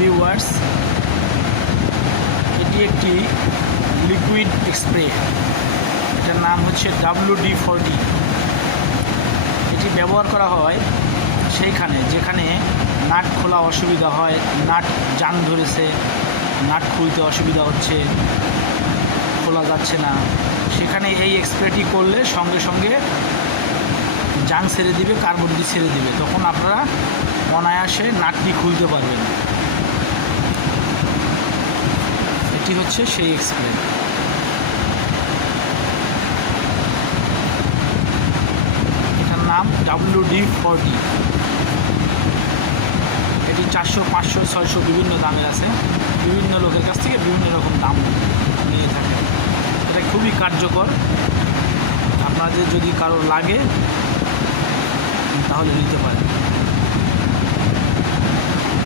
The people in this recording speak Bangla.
ভিউয়ার্স, এটি একটি লিকুইড স্প্রে। এটার নাম হচ্ছে WD-40। এটি ব্যবহার করা হয় সেইখানে যেখানে নাট খোলা অসুবিধা হয়, নাট জাং ধরেছে, নাট খুলতে অসুবিধা হচ্ছে, খোলা যাচ্ছে না, সেখানে এই স্প্রেটি করলে সঙ্গে সঙ্গে জাং ছেড়ে দিবে, কার্বনটি ছেড়ে দিবে, তখন আপনারা অনায়াসে নাটটি খুলতে পারবেন। এটি হচ্ছে সেই স্প্রে। এটার নাম WD-40। এটি 400, 500, 600 বিভিন্ন দামের আছে। বিভিন্ন লোকের কাছ থেকে বিভিন্ন রকম দাম নিয়ে থাকে। এটা খুবই কার্যকর। আপনাদের যদি কারোর লাগে তাহলে নিতে পারেন।